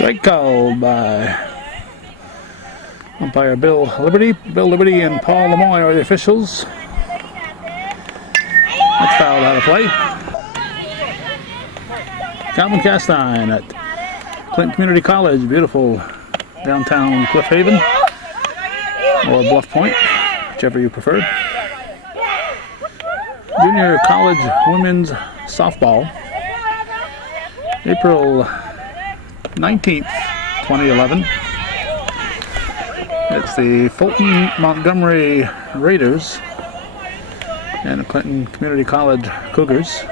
Strike called by umpire Bill Liberty. Bill Liberty and Paul Lemoy are the officials. That's fouled out of play. Calvin Castine at Clinton Community College, beautiful downtown Cliff Haven or Bluff Point, whichever you prefer. Junior college women's softball, April 19th, 2011. It's the Fulton-Montgomery Raiders and the Clinton Community College Cougars.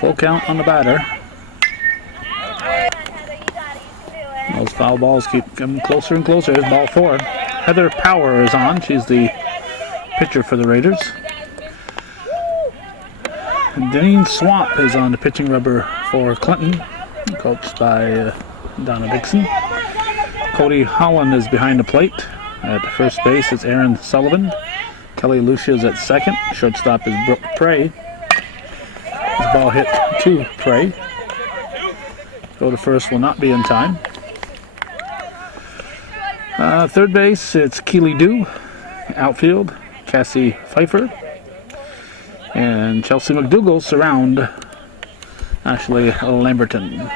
Full count on the batter. Those foul balls keep coming closer and closer. Here's ball 4. Heather Power is on. She's the pitcher for the Raiders. Deneen Swamp is on the pitching rubber for Clinton, coached by Donna Dixon. Cody Holland is behind the plate. At first base, it's Aaron Sullivan. Kelly Lucia is at second. Shortstop is Brooke Prey. This ball hit to Prey. Go to first will not be in time. Third base, it's Keely Dew. Outfield, Cassie Pfeiffer. And Chelsea McDougall surround Ashley Lamberton.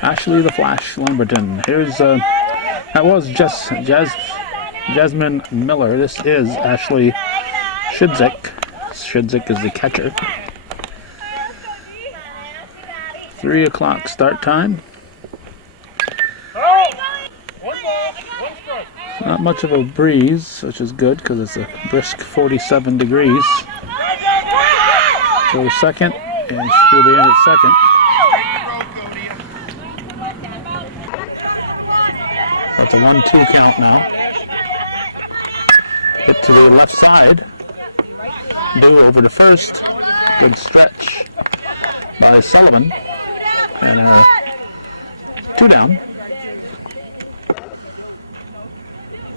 Ashley the Flash Lamberton. Here's that was Jasmine Miller. This is Ashley Shidzik. Shidzik is the catcher. 3 o'clock start time. Not much of a breeze, which is good because it's a brisk 47 degrees. So second, and she'll be in at second. That's a 1-2 count now. Hit to the left side. Dew over to first. Good stretch by Sullivan. And 2 down.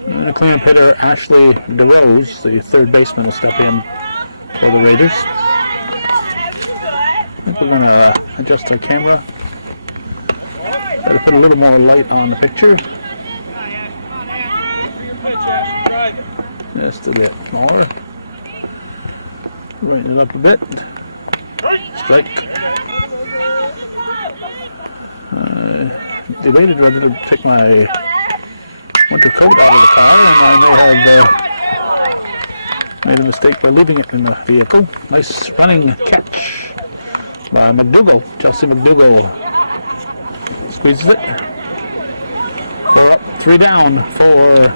And the cleanup hitter Ashley DeRose, the third baseman, will step in for the Raiders. I think we're going to adjust our camera. Try to put a little more light on the picture. Just a bit smaller. Brighten it up a bit. Strike. Debated whether to take my winter coat out of the car, and I may have made a mistake by leaving it in the vehicle. Nice running catch by McDougall. Chelsea McDougall squeezes it. 4 up, 3 down for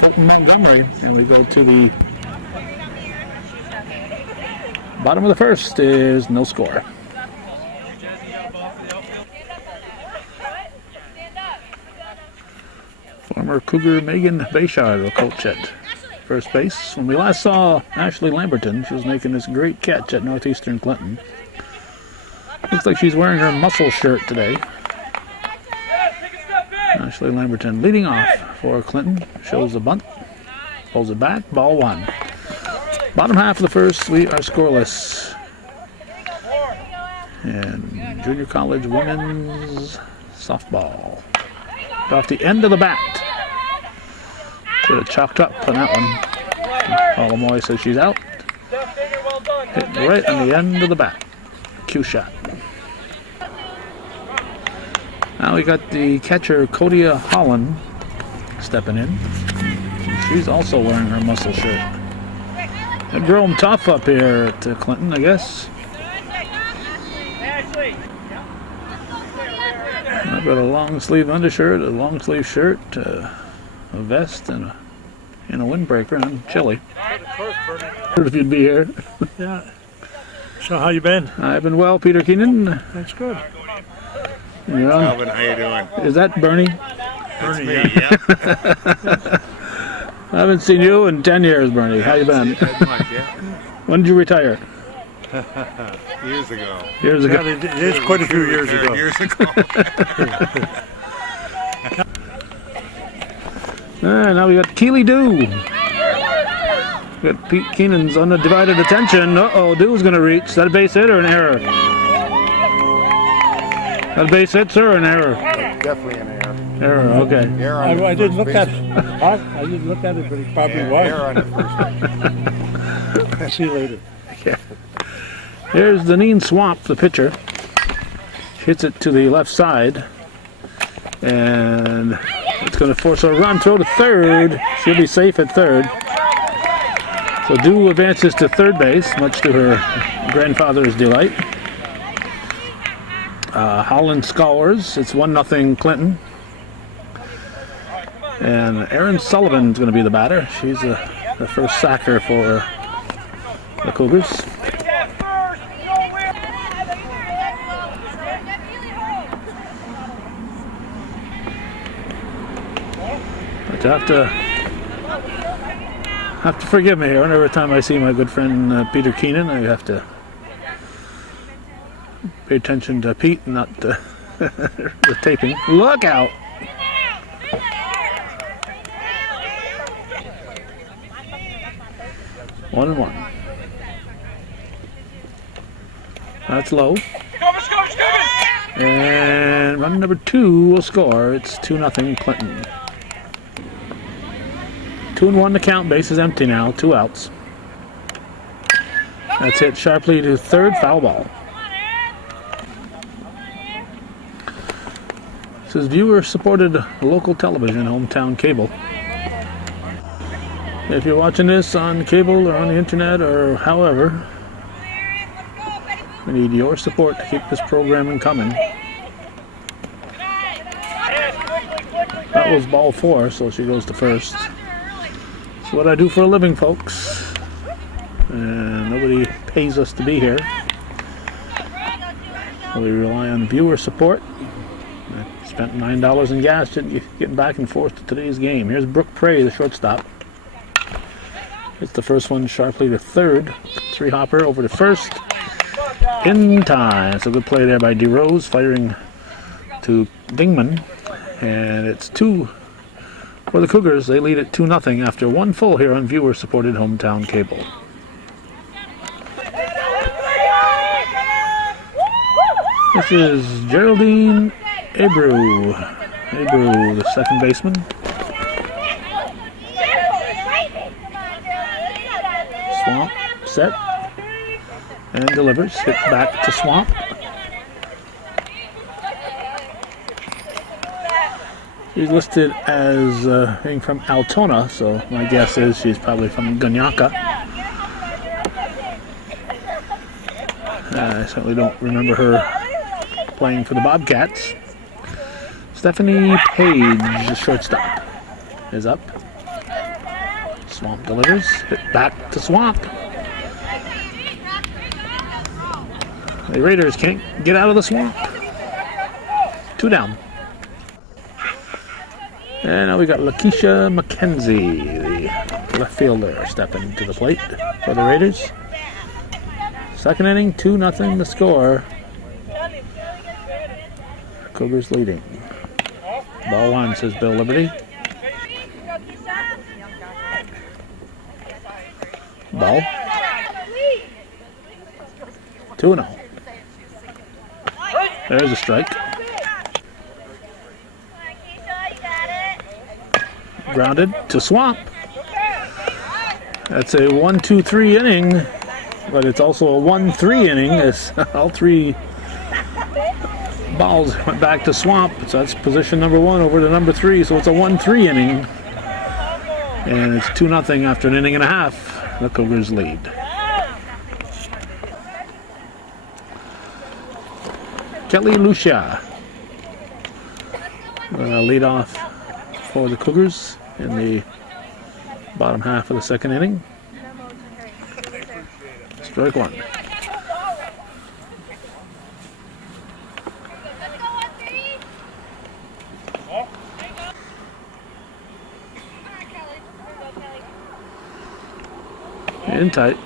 Fulton-Montgomery, and we go to the bottom of the first. Is no score. Former Cougar Megan Bayshard will coach at first base. When we last saw Ashley Lamberton, she was making this great catch at Northeastern Clinton. Looks like she's wearing her muscle shirt today. Ashley Lamberton leading off for Clinton. Shows the bunt. Pulls it back. Ball 1. Bottom half of the first, we are scoreless. And junior college women's softball. Off the end of the bat. Could have chalked up on that one. Paul Lemoy says she's out. Hit right on the end of the bat. Cue shot. Now we got the catcher Codia Holland stepping in. She's also wearing her muscle shirt. They grow them tough up here at Clinton, I guess. I've got a long sleeve undershirt, a long sleeve shirt, a vest, and a windbreaker, and I'm chilly. Heard if you'd be here. Yeah. So how you been? I've been well, Peter Keenan. That's good. Calvin, how you doing? Is that Bernie? Bernie, Me, yeah. I haven't seen you in 10 years, Bernie. How you been? When did you retire? Years ago. Years ago. Yeah, it is quite a few years ago. Now we got Keely Dew. Got Pete Keenan's undivided attention. Uh-oh, Dew's going to reach. Is that a base hit or an error? That a base hit, sir, or an error? Definitely an error. Error, okay. Error on the I didn't first look at baseman. it. I didn't look at it, but it probably Error on was. the first base. See you later. Yeah. Here's Deneen Swamp, the pitcher. Hits it to the left side. And it's going to force a run, throw to third. She'll be safe at third. So Dew advances to third base, much to her grandfather's delight. Holland scores. It's 1-0 Clinton. And Erin Sullivan's going to be the batter. She's the first sacker for the Cougars. But you have to forgive me here. Every time I see my good friend Peter Keenan, I have to pay attention to Pete and not the taping. Look out! One and one. That's low. And run number 2 will score. It's 2-0 Clinton. 2-1 to count. Base is empty now. 2 outs. That's hit sharply to third. Foul ball. This is viewer-supported local television, hometown cable. If you're watching this on cable or on the internet or however, we need your support to keep this programming coming. That was ball 4, so she goes to first. It's what I do for a living, folks. And nobody pays us to be here. We rely on viewer support. I spent $9 in gas getting back and forth to today's game. Here's Brooke Prey, the shortstop. It's the first one sharply to third. 3-hopper over to first. In time. It's a good play there by DeRose, firing to Dingman. And it's 2 for the Cougars. They lead it 2-0 after 1 full here on viewer-supported hometown cable. This is Geraldine Abreu. Abreu, the second baseman. Swamp, set, and delivers. Hit back to Swamp. She's listed as being from Altona, so my guess is she's probably from Gunyaka. I certainly don't remember her playing for the Bobcats. Stephanie Page, the shortstop, is up. Swamp delivers. Hit back to Swamp. The Raiders can't get out of the swamp. 2 down. And now we got Lakeisha McKenzie, the left fielder, stepping to the plate for the Raiders. Second inning, 2-0 the score. Cougars leading. Ball 1, says Bill Liberty. Ball. 2-0. There's a strike. Grounded to Swamp. That's a 1-2-3 inning, but it's also a 1-3 inning as all 3 balls went back to Swamp. So that's position number 1 over to number 3. So it's a 1-3 inning. And it's 2-0 after an inning and a half. The Cougars lead. Kelly Lucia. Lead off for the Cougars in the bottom half of the second inning. Strike 1. In tight.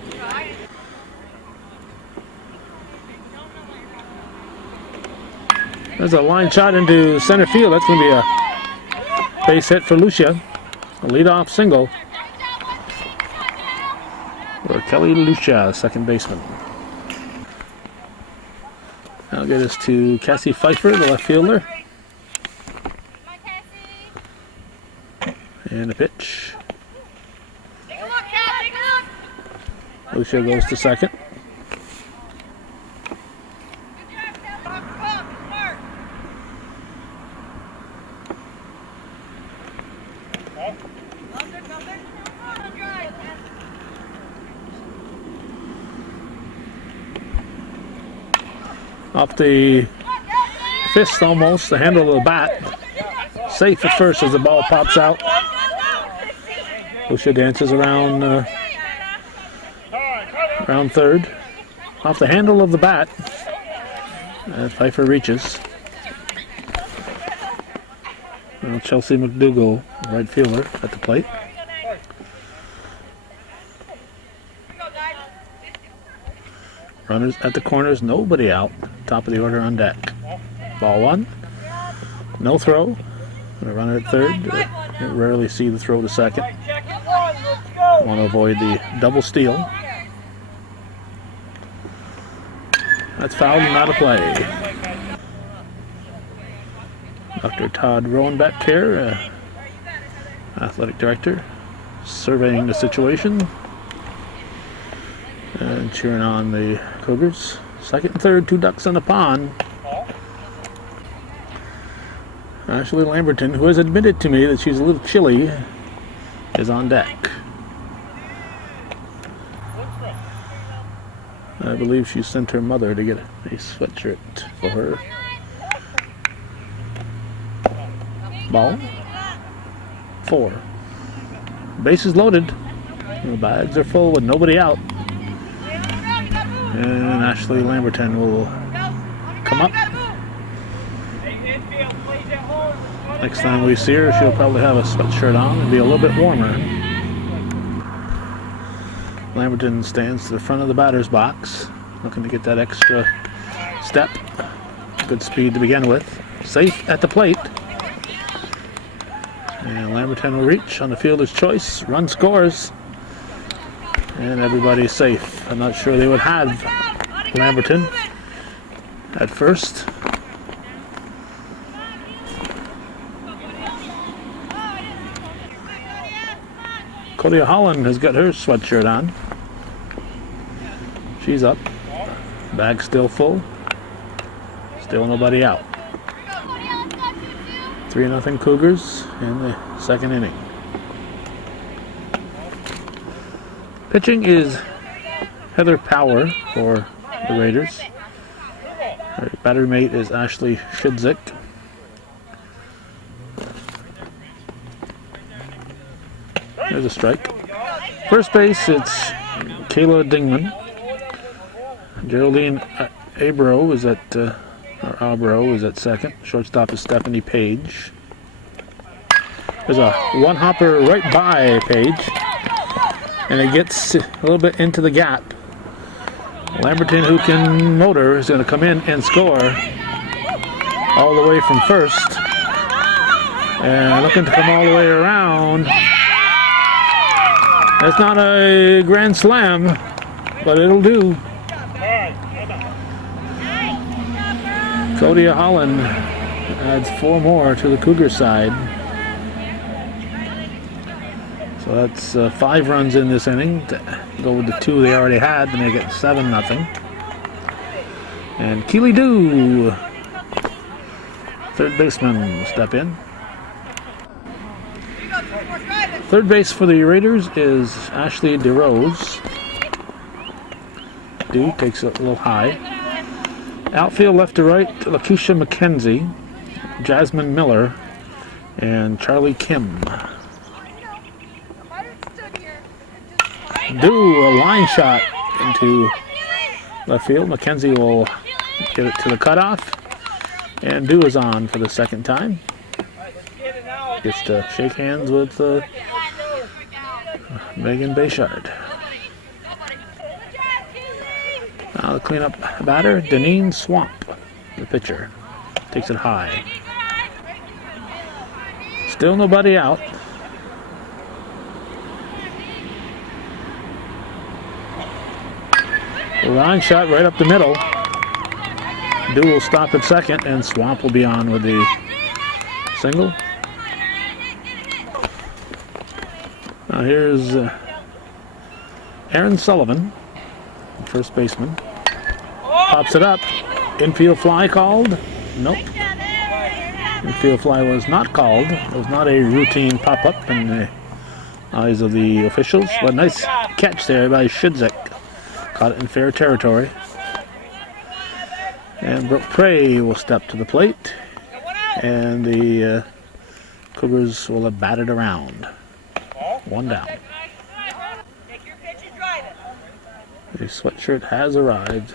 There's a line shot into center field. That's going to be a base hit for Lucia. A leadoff single. Kelly Lucia, second baseman. I'll get us to Cassie Pfeiffer, the left fielder. And a pitch. Lucia goes to second. Off the fist almost, the handle of the bat. Safe at first as the ball pops out. Lucia dances around third. Off the handle of the bat. Pfeiffer reaches. Chelsea McDougall, right fielder, at the plate. Runners at the corners, nobody out. Top of the order on deck. Ball one. No throw. And a runner at third. You rarely see the throw to second. Want to avoid the double steal. That's fouled and out of play. Dr. Todd Rowenbeck here, athletic director, surveying the situation and cheering on the Cougars. Second and third, 2 ducks in the pond. Ashley Lamberton, who has admitted to me that she's a little chilly, is on deck. I believe she sent her mother to get a sweatshirt for her. Ball. 4. Bases loaded. The bags are full with nobody out. And Ashley Lamberton will come up. Next time we see her, she'll probably have a sweatshirt on and be a little bit warmer. Lamberton stands to the front of the batter's box, looking to get that extra step. Good speed to begin with. Safe at the plate. And Lamberton will reach on the fielder's choice. Run scores. And everybody's safe. I'm not sure they would have Lamberton at first. Cody Holland has got her sweatshirt on. She's up. Bag still full. Still nobody out. 3-0 Cougars in the second inning. Pitching is Heather Power for the Raiders. Her batter mate is Ashley Shidzik. There's a strike. First base, it's Kayla Dingman. Geraldine Abro is at second. Shortstop is Stephanie Page. There's a one-hopper right by Page, and it gets a little bit into the gap. Lamberton, who can motor, is going to come in and score all the way from first. And looking to come all the way around. It's not a grand slam, but it'll do. Cody Holland adds 4 more to the Cougar side. So that's 5 runs in this inning. To go with the 2 they already had to make it 7-0. And Keely Dew, third baseman, will step in. Third base for the Raiders is Ashley DeRose. Dew takes it a little high. Outfield left to right, LaKeisha McKenzie, Jasmine Miller, and Charlie Kim. Dew, a line shot into left field. McKenzie will get it to the cutoff. And Dew is on for the second time. Gets to shake hands with Megan Bayshard. Now the cleanup batter, Deneen Swamp, the pitcher. Takes it high. Still nobody out. Line shot right up the middle. Dew will stop at second, and Swamp will be on with the single. Now here's Aaron Sullivan, first baseman. Pops it up. Infield fly called? Nope. Infield fly was not called. It was not a routine pop-up in the eyes of the officials. But nice catch there by Shidzik. Caught it in fair territory. And Brooke Prey will step to the plate. And the Cougars will have batted around. One down. The sweatshirt has arrived.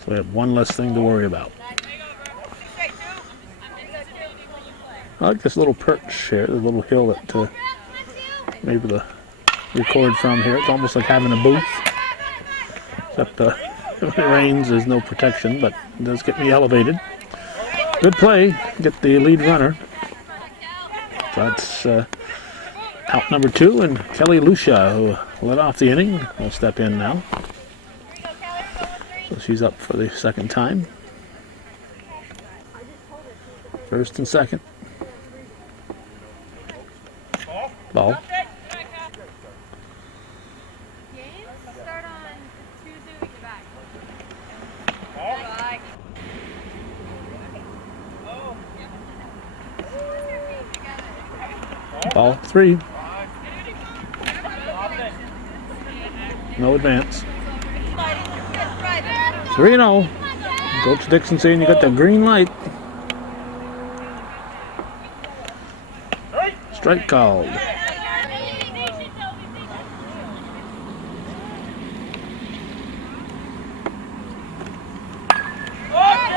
So we have one less thing to worry about. I like this little perch here, the little hill that I'm able to record from here. It's almost like having a booth. Except if it rains, there's no protection, but it does get me elevated. Good play, get the lead runner. So that's out number 2, and Kelly Lucia, who led off the inning, will step in now. So she's up for the second time. First and second. Ball. Ball 3. No advance. 3-0. Coach Dixon saying you got the green light. Strike called.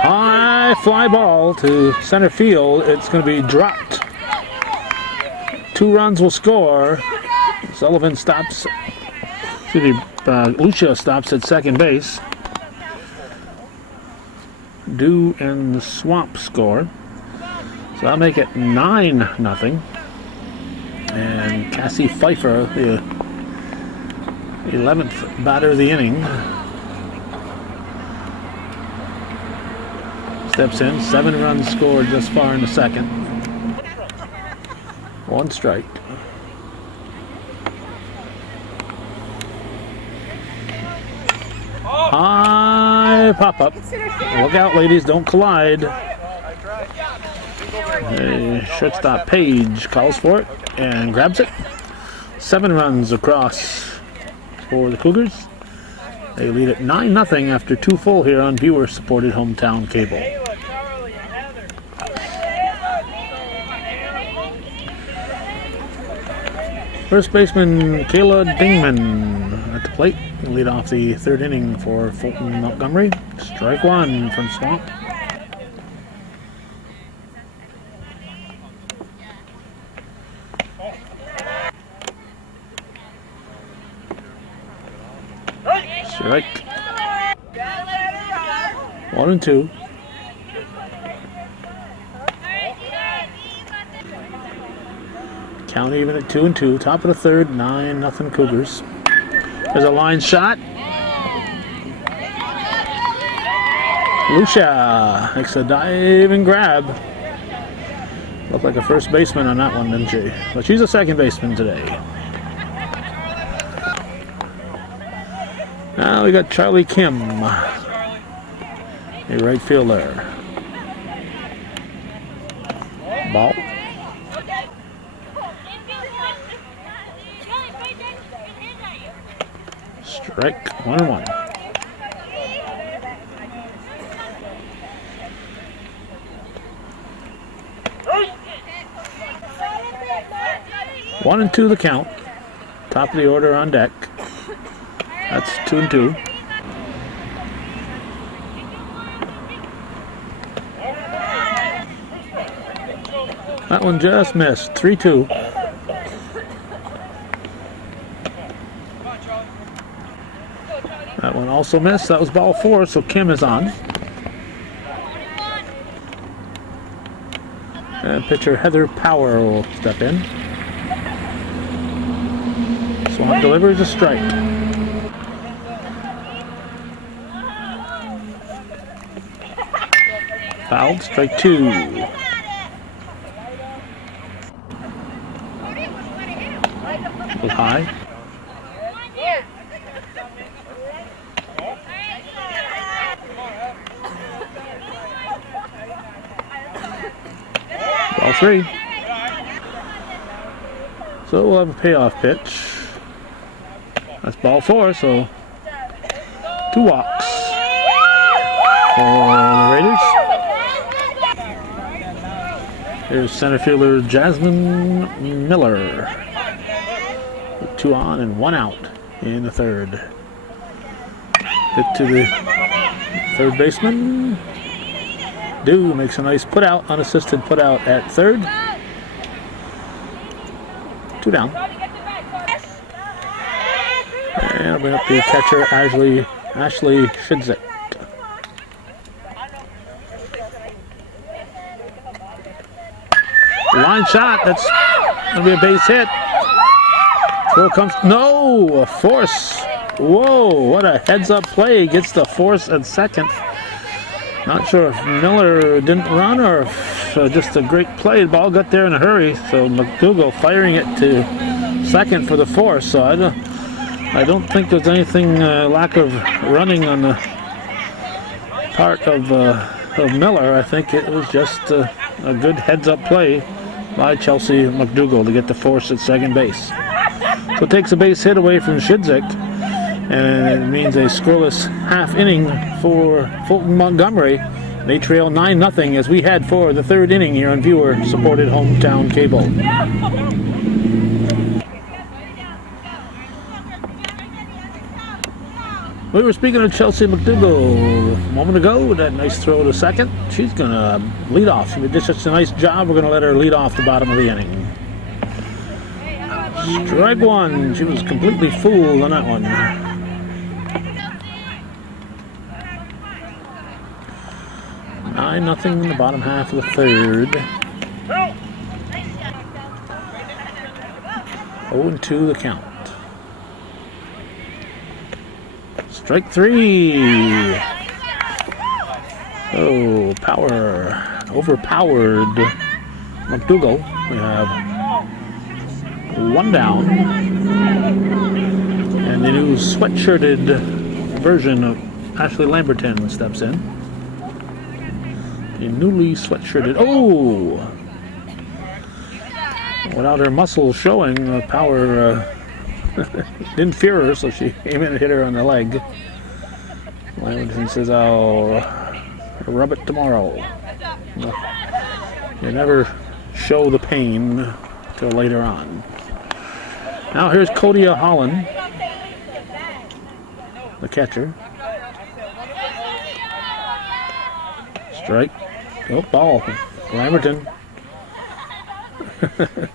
High fly ball to center field. It's going to be dropped. 2 runs will score. Sullivan stops. Lucia stops at second base. Dew and Swamp score. So that'll make it 9-0. And Cassie Pfeiffer, the 11th batter of the inning, steps in. 7 runs scored thus far in the second. 1 strike. High pop-up. Look out, ladies, don't collide. Shortstop Page calls for it and grabs it. 7 runs across for the Cougars. They lead at 9-0 after 2 full here on viewer-supported hometown cable. First baseman Kayla Dingman at the plate. Lead off the 3rd inning for Fulton-Montgomery. Strike 1 from Swamp. Strike. 1-2. Count even at 2-2. Top of the 3rd, 9-0 Cougars. There's a line shot. Lucia makes a dive and grab. Looked like a first baseman on that one, didn't she? But she's a second baseman today. Now we got Charlie Kim, a right fielder. Ball. Strike 1-1. One and 2 the count. Top of the order on deck. That's 2-2. That one just missed. 3-2. That one also missed. That was ball 4, so Kim is on. And pitcher Heather Power will step in. Swan delivers a strike. Fouled, strike 2. Was high. Ball 3. So we'll have a payoff pitch. That's ball 4, so 2 walks for the Raiders. Here's center fielder Jasmine Miller. With 2 on and 1 out in the 3rd. Hit to the third baseman. Dew makes a nice put out, unassisted put out at 3rd. 2 down. And I'll bring up the catcher, Ashley Shidzik. Line shot, that's going to be a base hit. Throw comes, no, a force. Whoa, what a heads-up play. Gets the force at second. Not sure if Miller didn't run or if just a great play. The ball got there in a hurry, so McDougall firing it to second for the force. So I don't think there's anything lack of running on the part of Miller. I think it was just a good heads-up play by Chelsea McDougall to get the force at second base. So it takes a base hit away from Shidzik, and it means a scoreless half inning for Fulton-Montgomery. They trail 9-0 as we head for the 3rd inning here on viewer-supported hometown cable. We were speaking of Chelsea McDougall a moment ago with that nice throw to second. She's going to lead off. She did such a nice job, we're going to let her lead off the bottom of the inning. Strike 1. She was completely fooled on that one. Nothing in the bottom half of the 3rd. 0-2 the count. Strike 3. Oh, overpowered McDougall. We have 1 down. And the new sweatshirted version of Ashley Lamberton steps in. A newly sweatshirted. Oh! Without her muscles showing, power didn't fear her, so she came in and hit her on the leg. Lamberton says, I'll rub it tomorrow. You never show the pain till later on. Now here's Codia Holland, the catcher. Strike. Oh, ball. Lamberton.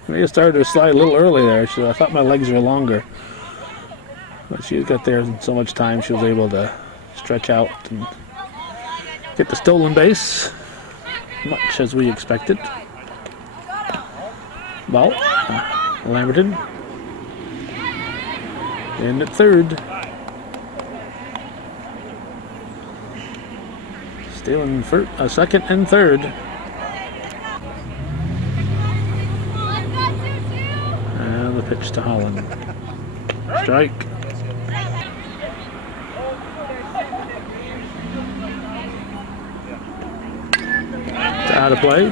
May have started to slide a little early there. I thought my legs were longer. But she got there in so much time she was able to stretch out and get the stolen base, much as we expected. Ball. Lamberton. In at 3rd. Stealing second and 3rd. And the pitch to Holland. Strike. It's out of play.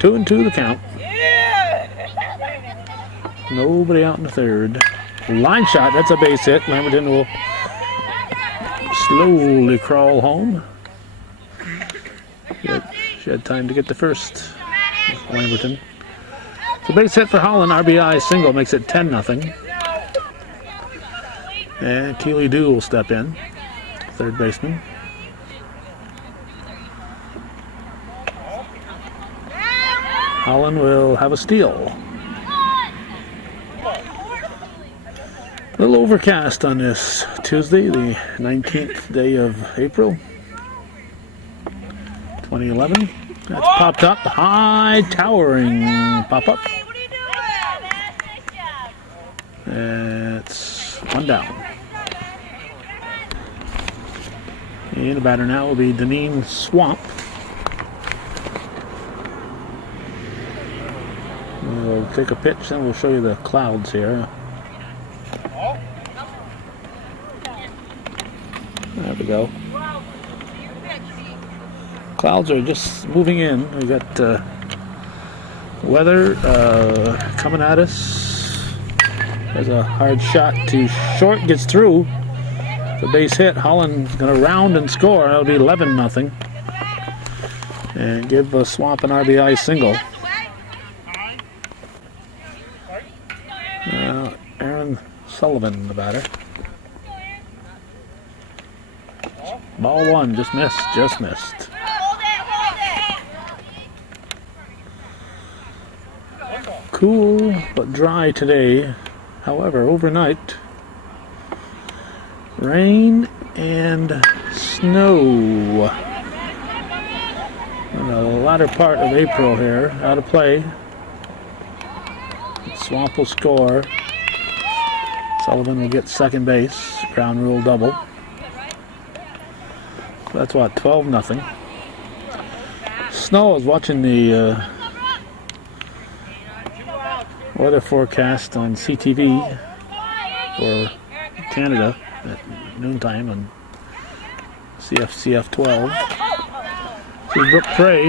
2-2 the count. Nobody out in the 3rd. Line shot, that's a base hit. Lamberton will slowly crawl home. She had time to get the first. Lamberton. So base hit for Holland, RBI single makes it 10-0. And Keely Dew will step in, 3rd baseman. Holland will have a steal. A little overcast on this Tuesday, the 19th day of April, 2011. That's popped up, high towering pop-up. It's one down. And the batter now will be Deneen Swamp. We'll take a pitch, then we'll show you the clouds here. There we go. Clouds are just moving in. We got weather coming at us. There's a hard shot to short, gets through. The base hit. Holland's going to round and score. That'll be 11-0. And give Swamp an RBI single. Aaron Sullivan, the batter. Ball one, just missed. Cool but dry today. However, overnight, rain and snow. In the latter part of April here, out of play. Swamp will score. Sullivan will get second base. Ground rule double. So that's what, 12-0. Snow, I was watching the weather forecast on CTV for Canada at noontime on CFCF 12. This is Brooke Prey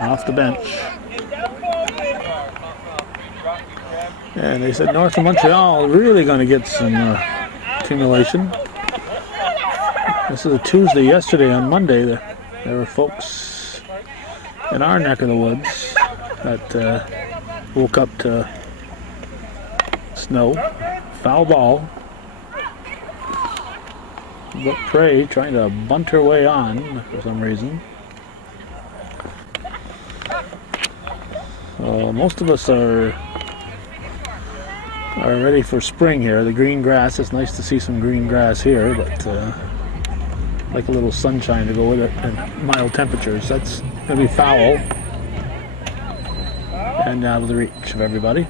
off the bench. And they said north of Montreal really going to get some accumulation. This is a Tuesday. Yesterday on Monday, there were folks in our neck of the woods that woke up to snow. Foul ball. Brooke Prey trying to bunt her way on for some reason. Most of us are ready for spring here. The green grass, it's nice to see some green grass here, but like a little sunshine to go with it and mild temperatures. That's going to be foul and out of the reach of everybody.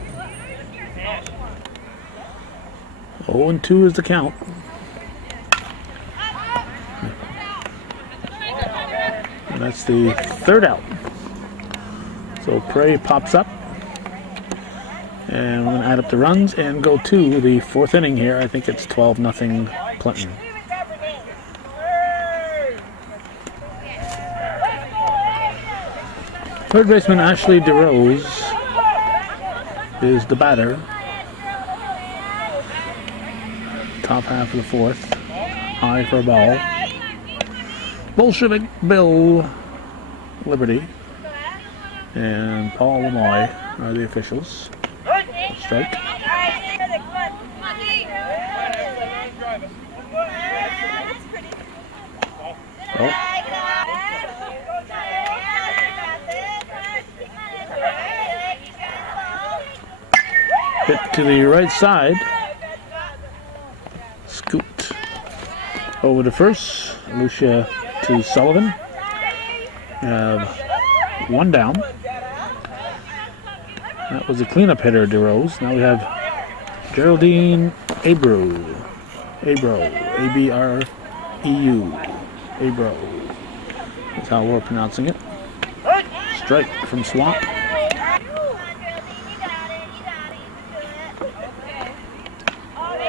0-2 is the count. And that's the third out. So Prey pops up. And we're going to add up the runs and go to the fourth inning here. I think it's 12-0 Clinton. Third baseman Ashley DeRose is the batter. Top half of the fourth. High for a ball. Bolshevik Bill Liberty and Paul Lemoy are the officials. Strike. Oh. Hit to the right side. Scoot over to first. Lucia to Sullivan. One down. That was a cleanup hitter, DeRose. Now we have Geraldine Abreu. A-B-R-E-U. Abreu. That's how we're pronouncing it. Strike from Swamp.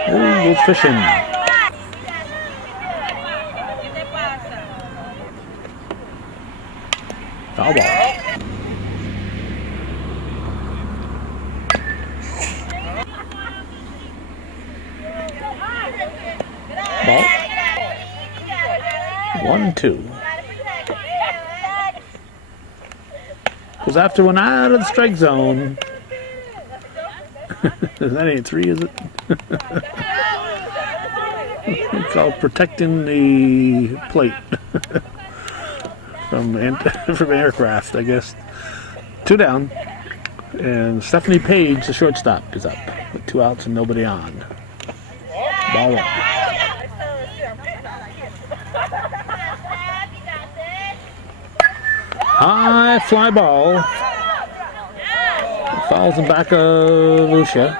Oh, goes fishing. Foul ball. Ball. 1-2. Because after one out of the strike zone. That ain't three, is it? It's called protecting the plate from aircraft, I guess. Two down. And Stephanie Page, the shortstop, is up with 2 outs and nobody on. Ball one. High fly ball. Fouls in back of Lucia.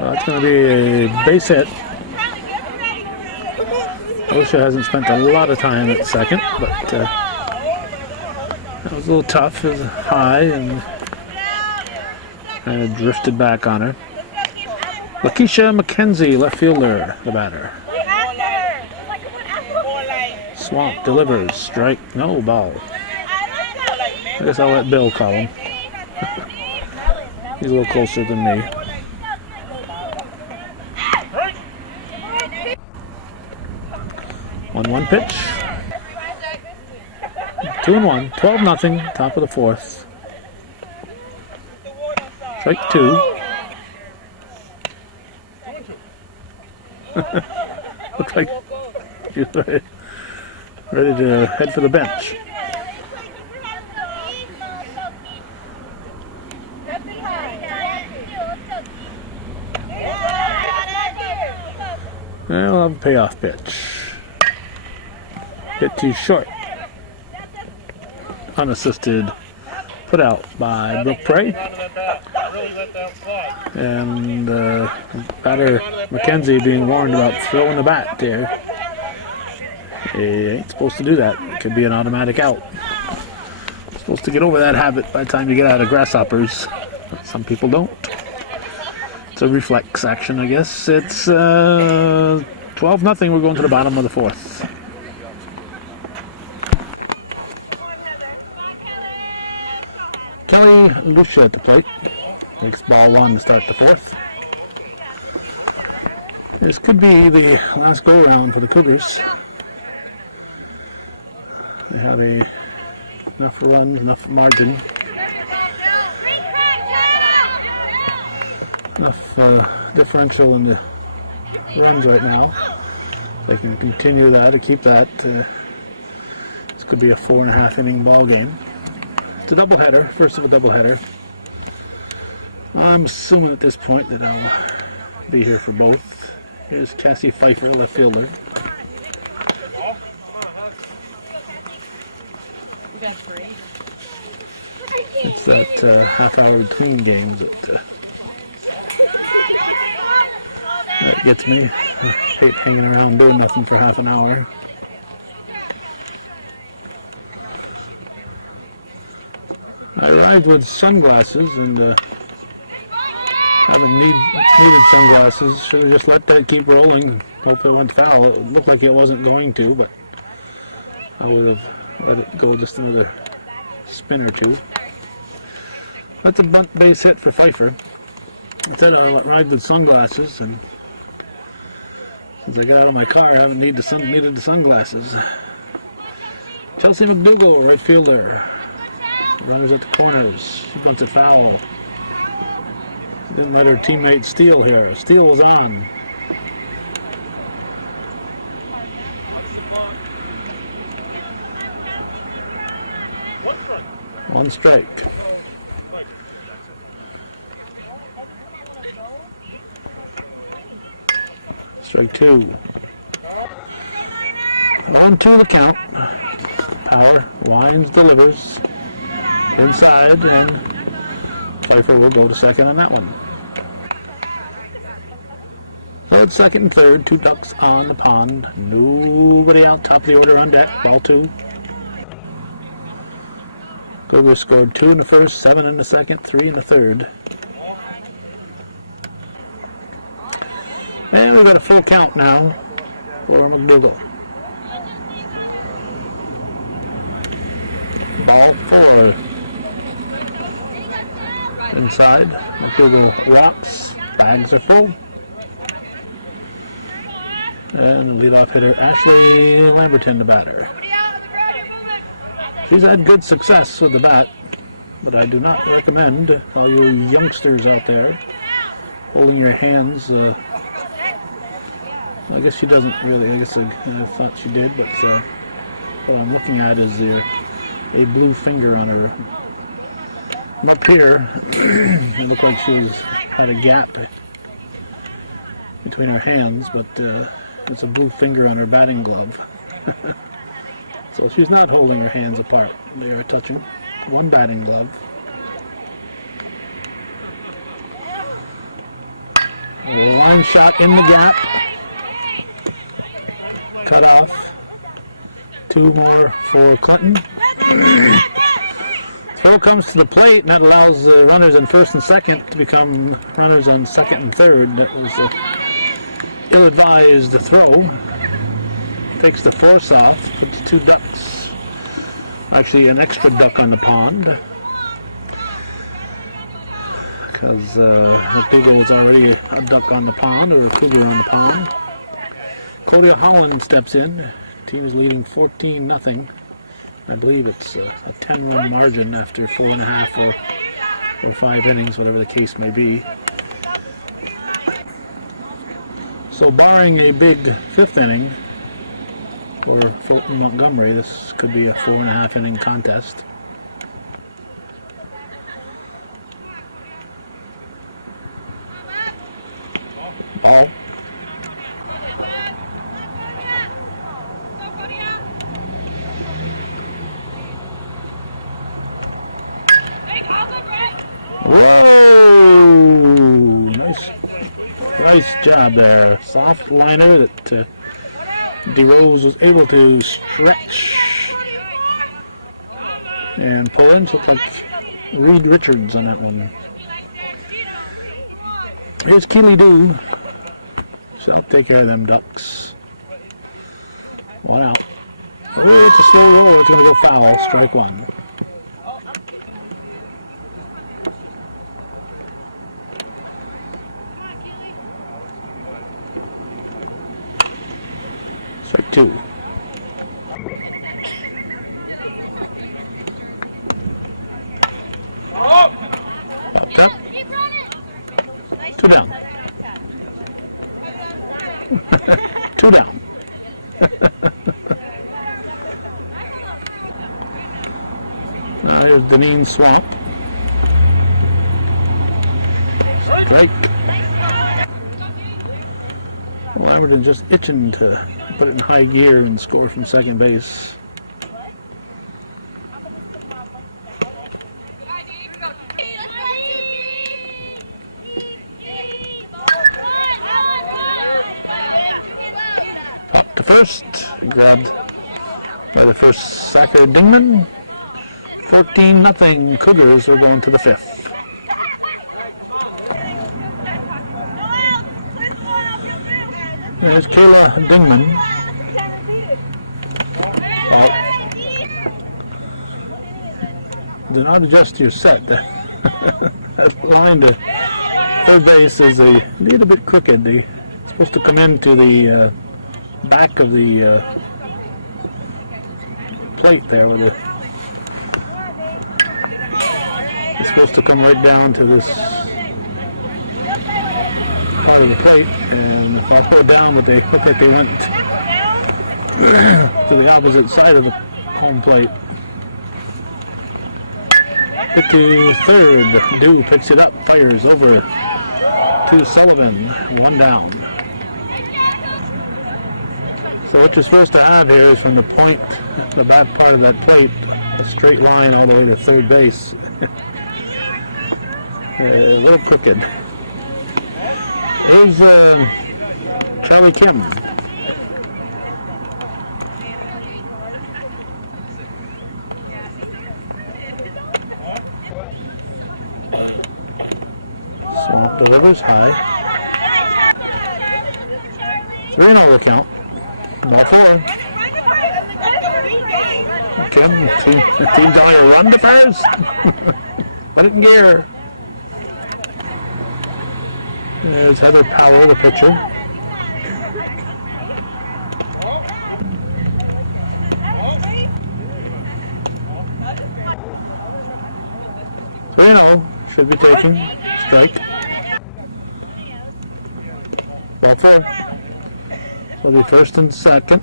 That's going to be a base hit. OSHA hasn't spent a lot of time at second, but that was a little tough. It was high and kind of drifted back on her. Lakeisha McKenzie, left fielder, the batter. Swamp delivers, strike, no, ball. I guess I'll let Bill call him. He's a little closer than me. One pitch. 2-1, 12-0, top of the fourth. Strike two. Looks like she's ready to head for the bench. We'll have a payoff pitch. Hit too short. Unassisted put out by Brooke Prey. And batter McKenzie being warned about throwing the bat there. He ain't supposed to do that. It could be an automatic out. Supposed to get over that habit by the time you get out of grasshoppers. But some people don't. It's a reflex action, I guess. It's 12-0. We're going to the bottom of the fourth. Kelly Lucia at the plate. Makes ball one to start the fourth. This could be the last go around for the Cougars. They have enough runs, enough margin, enough differential in the runs right now. They can continue that to keep that. This could be a 4.5 inning ball game. It's a doubleheader, first of a doubleheader. I'm assuming at this point that I'll be here for both. Here's Cassie Pfeiffer, left fielder. It's that half-hour between games that gets me. I hate hanging around doing nothing for half an hour. I arrived with sunglasses and haven't needed sunglasses. Should have just let that keep rolling. Hope it went foul. It looked like it wasn't going to, but I would have let it go just another spin or two. That's a bunt base hit for Pfeiffer. I said I arrived with sunglasses, and since I got out of my car, I haven't needed the sunglasses. Chelsea McDougall, right fielder. Runners at the corners. She bunts it foul. Didn't let her teammate steal here. Steal was on. One strike. Strike two. 1-2 the count. Power winds, delivers. Inside, and Pfeiffer will go to second on that one. So it's second and third, two ducks on the pond. Nobody out, top of the order on deck, ball two. Cougars scored 2 in the first, 7 in the second, 3 in the third. And we've got a full count now for McDougall. Ball 4. Inside, McDougall rocks, bags are full. And leadoff hitter Ashley Lamberton, the batter. She's had good success with the bat, but I do not recommend all you youngsters out there holding your hands. I guess she doesn't really, I thought she did, but what I'm looking at is a blue finger on her. Up here, it looked like she had a gap between her hands, but it's a blue finger on her batting glove. So she's not holding her hands apart. They are touching. One batting glove. Line shot in the gap. Cut off. 2 more for Clinton. Throw comes to the plate, and that allows the runners in first and second to become runners on second and third. That was an ill-advised throw. Takes the force off, puts 2 ducks. Actually, an extra duck on the pond. Because the cougar was already a duck on the pond, or a cougar on the pond. Cody Holland steps in. Team is leading 14-0. I believe it's a 10-run margin after 4.5 or 5 innings, whatever the case may be. So barring a big 5th inning for Fulton-Montgomery, this could be a 4.5 inning contest. Ball. Whoa! Nice job there. Soft liner that DeRose was able to stretch and pull in. Looked like Reed Richards on that one. Here's Keely Dew. So I'll take care of them ducks. 1 out. Oh, it's a slow roll. It's going to go foul. Strike 1. Strike 2. Up top. 2 down. 2 down. Now here's Deneen Swamp. Strike. Well, Lamberton just itching to put it in high gear and score from second base. Up to first, grabbed by the first Sacker Dingman. 14-0 Cougars are going to the 5th. There's Kayla Dingman. Do not adjust your set. That line to third base is a little bit crooked. They're supposed to come into the back of the plate there with it's supposed to come right down to this part of the plate, and if I put it down, but they look like they went to the opposite side of the home plate. Hit to third. Dew picks it up, fires over to Sullivan. 1 down. So what you're supposed to have here is from the point, the back part of that plate, a straight line all the way to third base. A little crooked. Here's Charlie Kim. So delivers high. 3-0 the count. Ball 4. Kim, team's on a run to first. Put it in gear. There's Heather Powell, the pitcher. Should be taken. Strike. Ball 4. Will be first and second.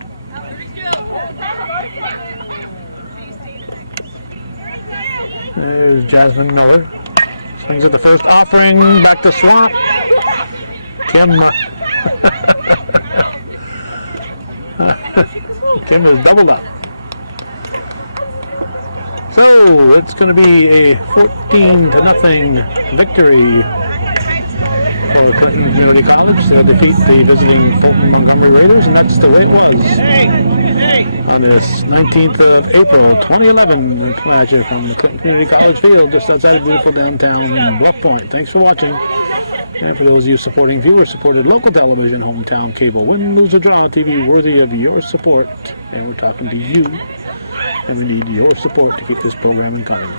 There's Jasmine Miller. Swings at the first offering. Back to Swamp. Kim. Kim has doubled up. So it's going to be a 14-0 victory for Clinton Community College. They'll defeat the visiting Fulton-Montgomery Raiders, and that's the way it was. On this 19th of April, 2011, coming at you from Clinton Community College Field, just outside of beautiful downtown Bluff Point. Thanks for watching. And for those of you supporting viewer-supported local television, hometown cable, win, lose, or draw, TV worthy of your support. And we're talking to you, and we need your support to keep this programming coming.